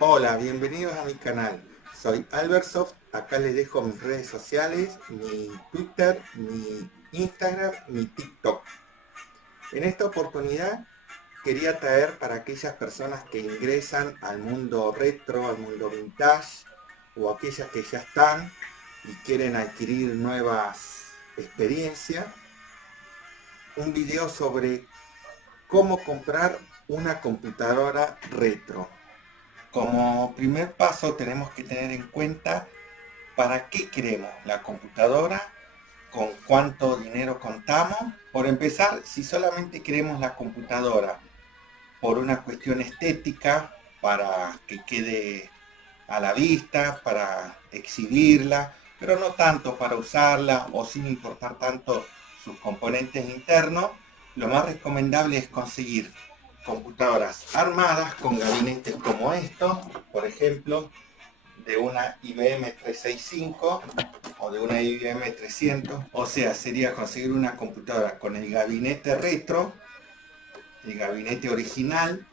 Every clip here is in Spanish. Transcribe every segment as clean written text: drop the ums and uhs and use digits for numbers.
Hola, bienvenidos a mi canal. Soy Albertsoft. Acá les dejo mis redes sociales, mi Twitter, mi Instagram, mi TikTok. En esta oportunidad quería traer para aquellas personas que ingresan al mundo retro, al mundo vintage, o aquellas que ya están y quieren adquirir nuevas experiencias, un video sobre cómo comprar una computadora retro. Como primer paso tenemos que tener en cuenta para qué queremos la computadora, con cuánto dinero contamos. Por empezar, si solamente queremos la computadora por una cuestión estética, para que quede a la vista, para exhibirla, pero no tanto para usarla o sin importar tanto sus componentes internos, lo más recomendable es conseguir computadoras armadas con gabinetes como estos, por ejemplo, de una IBM 365 o de una IBM 300. O sea, sería conseguir una computadora con el gabinete retro, el gabinete original,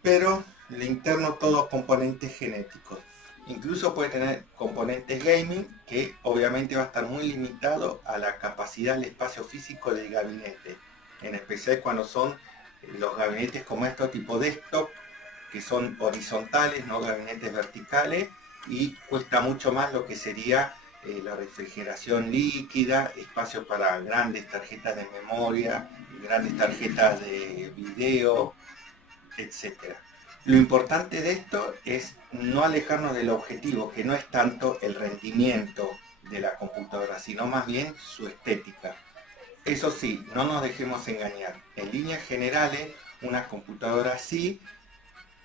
pero el interno todos componentes genéticos. Incluso puede tener componentes gaming, que obviamente va a estar muy limitado a la capacidad del espacio físico del gabinete, en especial cuando son los gabinetes como estos tipo desktop, que son horizontales, no gabinetes verticales, y cuesta mucho más lo que sería la refrigeración líquida, espacio para grandes tarjetas de memoria, grandes tarjetas de video, etcétera. Lo importante de esto es no alejarnos del objetivo, que no es tanto el rendimiento de la computadora, sino más bien su estética. Eso sí, no nos dejemos engañar. En líneas generales, una computadora así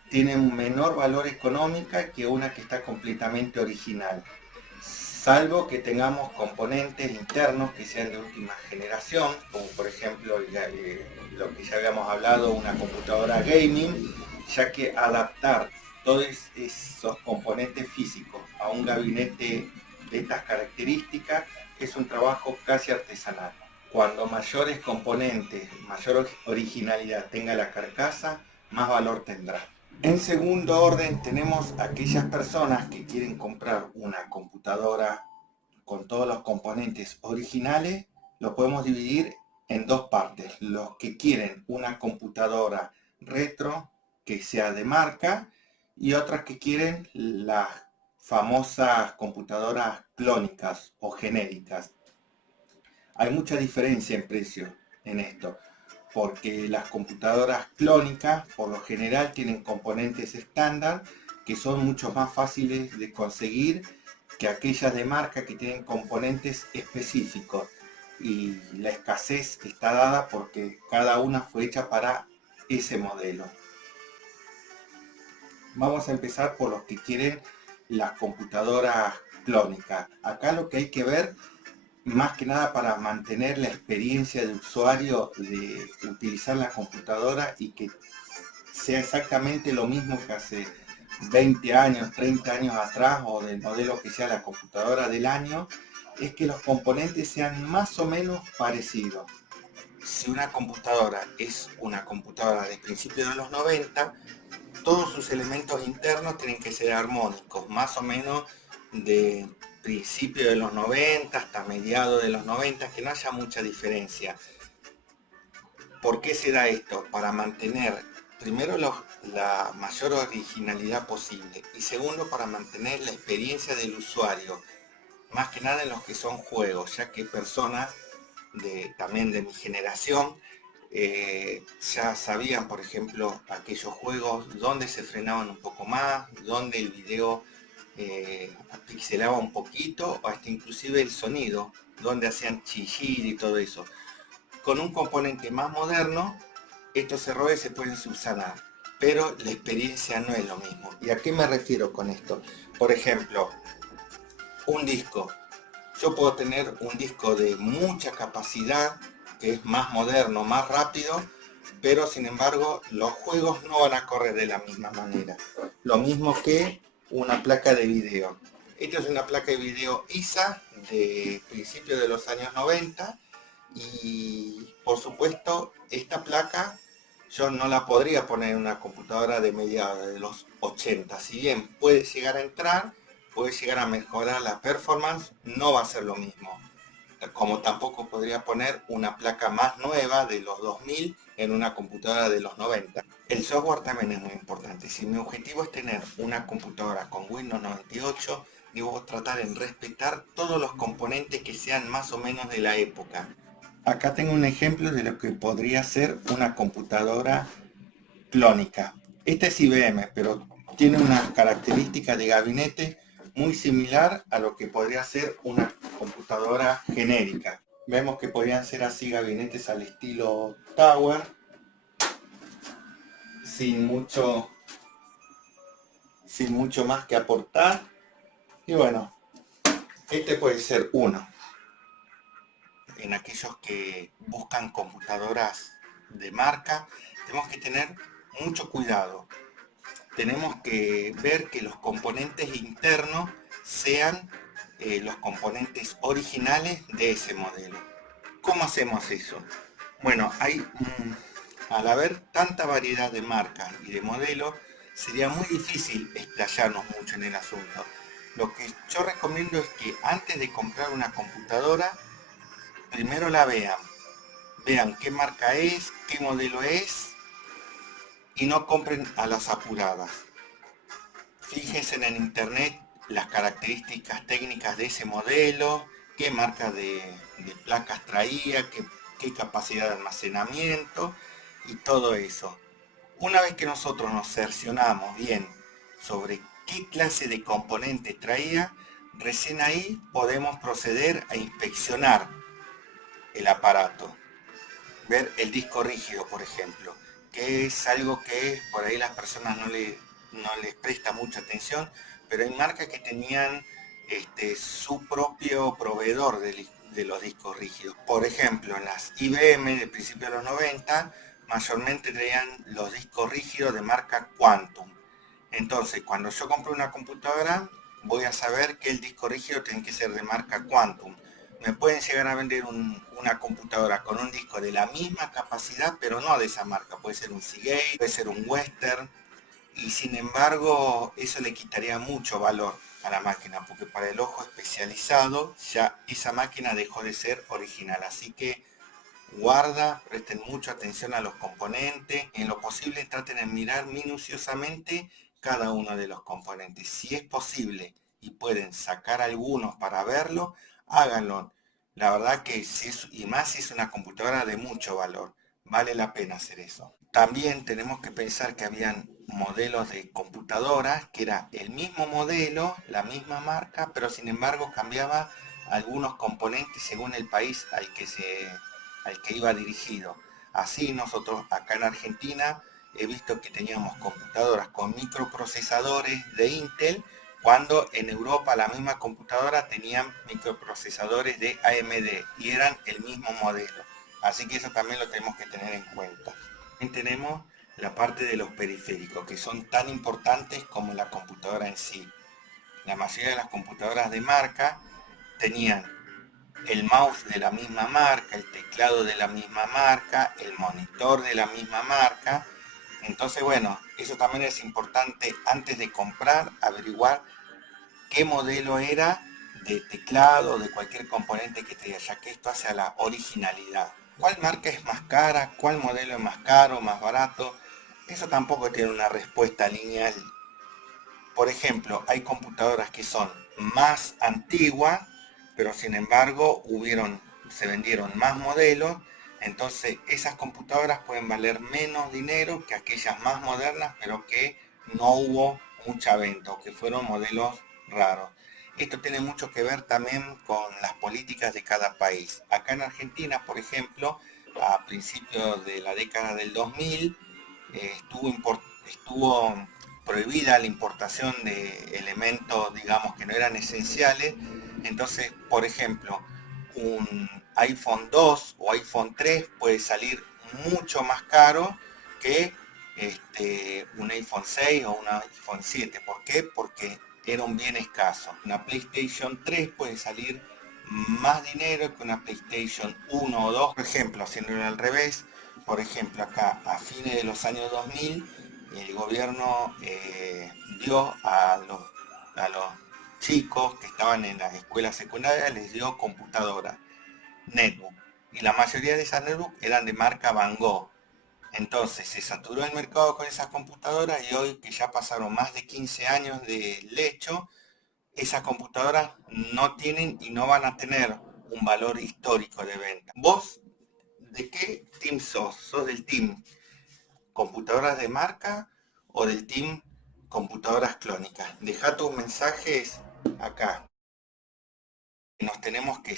tiene un menor valor económica que una que está completamente original, salvo que tengamos componentes internos que sean de última generación, como por ejemplo lo que ya habíamos hablado, una computadora gaming, ya que adaptar todos esos componentes físicos a un gabinete de estas características es un trabajo casi artesanal. Cuando mayores componentes, mayor originalidad tenga la carcasa, más valor tendrá. En segundo orden tenemos aquellas personas que quieren comprar una computadora con todos los componentes originales. Lo podemos dividir en dos partes. Los que quieren una computadora retro que sea de marca y otras que quieren las famosas computadoras clónicas o genéricas. Hay mucha diferencia en precio en esto, porque las computadoras clónicas por lo general tienen componentes estándar que son mucho más fáciles de conseguir que aquellas de marca que tienen componentes específicos, y la escasez está dada porque cada una fue hecha para ese modelo. Vamos a empezar por los que quieren las computadoras clónicas. Acá lo que hay que ver, más que nada para mantener la experiencia de usuario de utilizar la computadora y que sea exactamente lo mismo que hace 20 años, 30 años atrás, o del modelo que sea la computadora del año, es que los componentes sean más o menos parecidos. Si una computadora es una computadora de principios de los 90, todos sus elementos internos tienen que ser armónicos, más o menos de principio de los 90 hasta mediados de los 90, que no haya mucha diferencia. ¿Por qué se da esto? Para mantener, primero, la mayor originalidad posible, y segundo, para mantener la experiencia del usuario, más que nada en los que son juegos, ya que personas también de mi generación ya sabían, por ejemplo, aquellos juegos donde se frenaban un poco más, donde el video pixelaba un poquito, o hasta inclusive el sonido, donde hacían chillir y todo eso. Con un componente más moderno, estos errores se pueden subsanar, pero la experiencia no es lo mismo. ¿Y a qué me refiero con esto? Por ejemplo, un disco. Yo puedo tener un disco de mucha capacidad, que es más moderno, más rápido, pero sin embargo los juegos no van a correr de la misma manera. Lo mismo que una placa de video. Esta es una placa de video ISA de principios de los años 90, y por supuesto esta placa yo no la podría poner en una computadora de mediados de los 80. Si bien puede llegar a entrar, puede llegar a mejorar la performance, no va a ser lo mismo. Como tampoco podría poner una placa más nueva de los 2000 en una computadora de los 90. El software también es muy importante. Si mi objetivo es tener una computadora con Windows 98, debo tratar en respetar todos los componentes que sean más o menos de la época. Acá tengo un ejemplo de lo que podría ser una computadora clónica. Esta es IBM, pero tiene unas características de gabinete muy similar a lo que podría ser una computadora genérica. Vemos que podrían ser así gabinetes al estilo Tower, sin mucho, sin mucho más que aportar. Y bueno, este puede ser uno. En aquellos que buscan computadoras de marca, tenemos que tener mucho cuidado. Tenemos que ver que los componentes internos sean los componentes originales de ese modelo. ¿Cómo hacemos eso? Bueno, al haber tanta variedad de marcas y de modelos, sería muy difícil explayarnos mucho en el asunto. Lo que yo recomiendo es que antes de comprar una computadora, primero la vean qué marca es, qué modelo es, y no compren a las apuradas. Fíjense en internet las características técnicas de ese modelo, qué marca de placas traía, qué capacidad de almacenamiento y todo eso. Una vez que nosotros nos cercionamos bien sobre qué clase de componente traía, recién ahí podemos proceder a inspeccionar el aparato. Ver el disco rígido, por ejemplo, que es algo que por ahí las personas no les presta mucha atención, pero hay marcas que tenían su propio proveedor de los discos rígidos. Por ejemplo, en las IBM de principios de los 90, mayormente traían los discos rígidos de marca Quantum. Entonces, cuando yo compro una computadora, voy a saber que el disco rígido tiene que ser de marca Quantum. Me pueden llegar a vender una computadora con un disco de la misma capacidad, pero no de esa marca. Puede ser un Seagate, puede ser un Western, y sin embargo eso le quitaría mucho valor a la máquina, porque para el ojo especializado ya esa máquina dejó de ser original. Así que guarda, presten mucha atención a los componentes, en lo posible traten de mirar minuciosamente cada uno de los componentes. Si es posible y pueden sacar algunos para verlo, háganlo. La verdad que y más si es una computadora de mucho valor, vale la pena hacer eso. También tenemos que pensar que habían modelos de computadoras que era el mismo modelo, la misma marca, pero sin embargo cambiaba algunos componentes según el país al que iba dirigido. Así nosotros acá en Argentina he visto que teníamos computadoras con microprocesadores de Intel, cuando en Europa la misma computadora tenían microprocesadores de AMD y eran el mismo modelo. Así que eso también lo tenemos que tener en cuenta. También tenemos la parte de los periféricos, que son tan importantes como la computadora en sí. La mayoría de las computadoras de marca tenían el mouse de la misma marca, el teclado de la misma marca, el monitor de la misma marca. Entonces, bueno, eso también es importante antes de comprar, averiguar qué modelo era de teclado, de cualquier componente que te ya que esto hace a la originalidad. ¿Cuál marca es más cara? ¿Cuál modelo es más caro, más barato? Eso tampoco tiene una respuesta lineal. Por ejemplo, hay computadoras que son más antiguas, pero sin embargo se vendieron más modelos, entonces esas computadoras pueden valer menos dinero que aquellas más modernas, pero que no hubo mucha venta o que fueron modelos raros. Esto tiene mucho que ver también con las políticas de cada país. Acá en Argentina, por ejemplo, a principios de la década del 2000, estuvo prohibida la importación de elementos, digamos, que no eran esenciales. Entonces, por ejemplo, un iPhone 2 o iPhone 3 puede salir mucho más caro que un iPhone 6 o un iPhone 7. ¿Por qué? Porque era un bien escaso. Una PlayStation 3 puede salir más dinero que una PlayStation 1 o 2. Por ejemplo, haciéndolo al revés, por ejemplo, acá a fines de los años 2000, el gobierno dio a los chicos que estaban en las escuelas secundarias, les dio computadoras, netbook. Y la mayoría de esas netbook eran de marca Van Gogh. Entonces se saturó el mercado con esas computadoras y hoy que ya pasaron más de 15 años del hecho, esas computadoras no tienen y no van a tener un valor histórico de venta. ¿Vos de qué team sos? ¿Sos del team computadoras de marca o del team computadoras clónicas? Deja tus mensajes acá. Nos tenemos que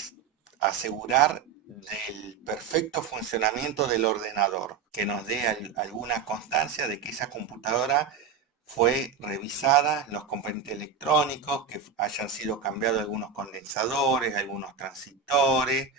asegurar del perfecto funcionamiento del ordenador, que nos dé alguna constancia de que esa computadora fue revisada, los componentes electrónicos, que hayan sido cambiados algunos condensadores, algunos transistores,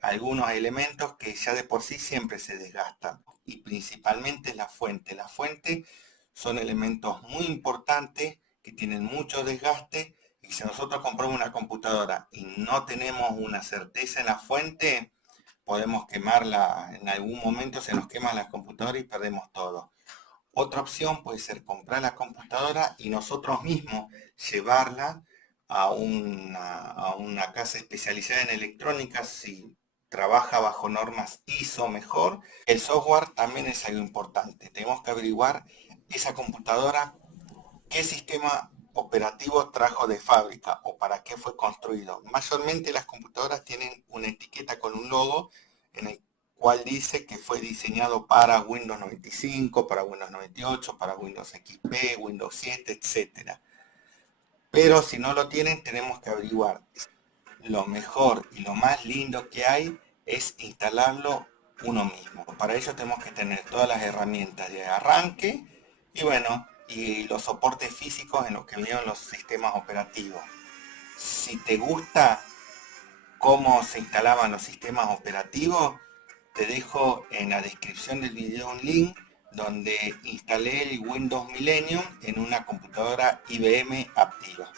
algunos elementos que ya de por sí siempre se desgastan. Y principalmente la fuente. La fuente son elementos muy importantes que tienen mucho desgaste, y si nosotros compramos una computadora y no tenemos una certeza en la fuente, podemos quemarla, en algún momento se nos queman las computadoras y perdemos todo. Otra opción puede ser comprar la computadora y nosotros mismos llevarla a una casa especializada en electrónica si trabaja bajo normas ISO mejor. El software también es algo importante. Tenemos que averiguar esa computadora qué sistema operativo trajo de fábrica o para qué fue construido. Mayormente las computadoras tienen una etiqueta con un logo en el cual dice que fue diseñado para Windows 95, para Windows 98, para Windows XP, Windows 7, etc. Pero si no lo tienen, tenemos que averiguar. Lo mejor y lo más lindo que hay es instalarlo uno mismo. Para ello tenemos que tener todas las herramientas de arranque y bueno, y los soportes físicos en los que vienen los sistemas operativos. Si te gusta cómo se instalaban los sistemas operativos, te dejo en la descripción del video un link donde instalé el Windows Millennium en una computadora IBM Aptiva.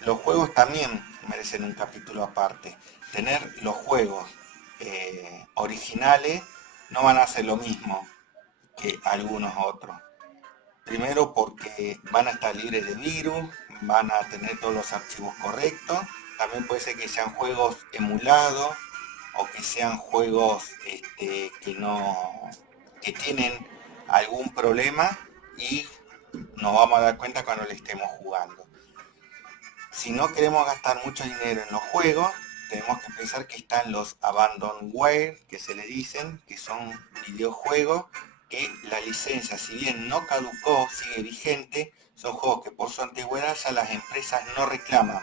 Los juegos también merecen un capítulo aparte. Tener los juegos originales no van a ser lo mismo que algunos otros. Primero porque van a estar libres de virus, van a tener todos los archivos correctos. También puede ser que sean juegos emulados o que sean juegos que tienen algún problema y nos vamos a dar cuenta cuando le estemos jugando. Si no queremos gastar mucho dinero en los juegos, tenemos que pensar que están los abandonware, que se le dicen, que son videojuegos que la licencia, si bien no caducó, sigue vigente. Son juegos que por su antigüedad ya las empresas no reclaman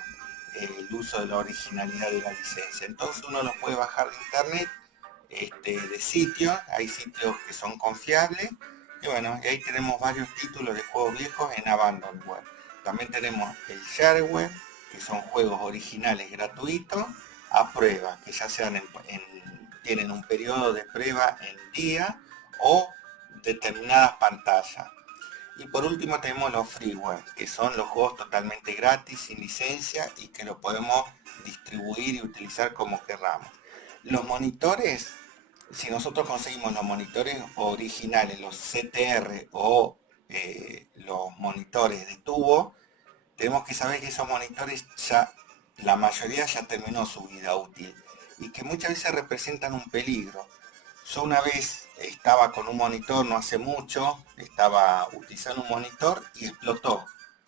el uso de la originalidad de la licencia. Entonces uno los puede bajar de internet, de sitios, hay sitios que son confiables, y bueno, y ahí tenemos varios títulos de juegos viejos en abandonware. También tenemos el shareware, que son juegos originales gratuitos a prueba, que ya sean tienen un periodo de prueba en día o determinadas pantallas. Y por último tenemos los freeware, que son los juegos totalmente gratis, sin licencia y que lo podemos distribuir y utilizar como querramos. Los monitores, si nosotros conseguimos los monitores originales, los CTR o los monitores de tubo, tenemos que saber que esos monitores ya, la mayoría ya terminó su vida útil y que muchas veces representan un peligro. Yo una vez estaba con un monitor, no hace mucho, estaba utilizando un monitor y explotó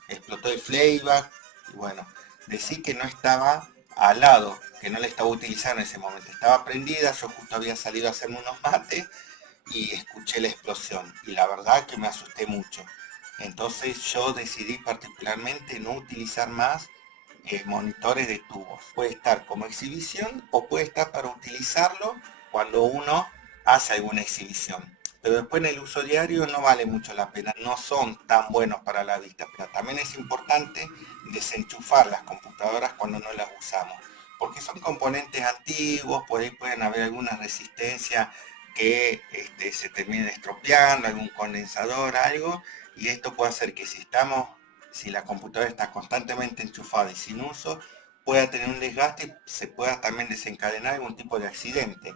el playback y bueno, decí que no estaba al lado, que no la estaba utilizando en ese momento, estaba prendida, yo justo había salido a hacerme unos mates y escuché la explosión y la verdad que me asusté mucho. Entonces yo decidí particularmente no utilizar más monitores de tubos. Puede estar como exhibición o puede estar para utilizarlo cuando uno hace alguna exhibición. Pero después en el uso diario no vale mucho la pena, no son tan buenos para la vista. Pero también es importante desenchufar las computadoras cuando no las usamos, porque son componentes antiguos, por ahí pueden haber alguna resistencia que se termine estropeando, algún condensador, algo, y esto puede hacer que si la computadora está constantemente enchufada y sin uso, pueda tener un desgaste y se pueda también desencadenar algún tipo de accidente.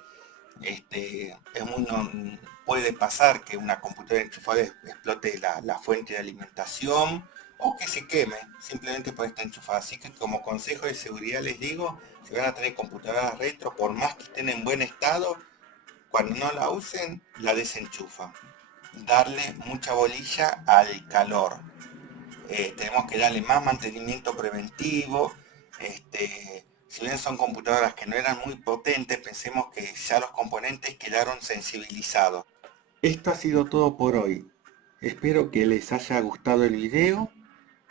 Puede pasar que una computadora enchufada explote la fuente de alimentación o que se queme simplemente por estar enchufada. Así que como consejo de seguridad les digo, si van a tener computadoras retro, por más que estén en buen estado, cuando no la usen, la desenchufan. Darle mucha bolilla al calor. Tenemos que darle más mantenimiento preventivo. Si bien son computadoras que no eran muy potentes, pensemos que ya los componentes quedaron sensibilizados. Esto ha sido todo por hoy. Espero que les haya gustado el video.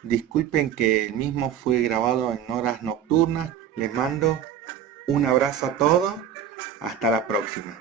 Disculpen que el mismo fue grabado en horas nocturnas. Les mando un abrazo a todos. Hasta la próxima.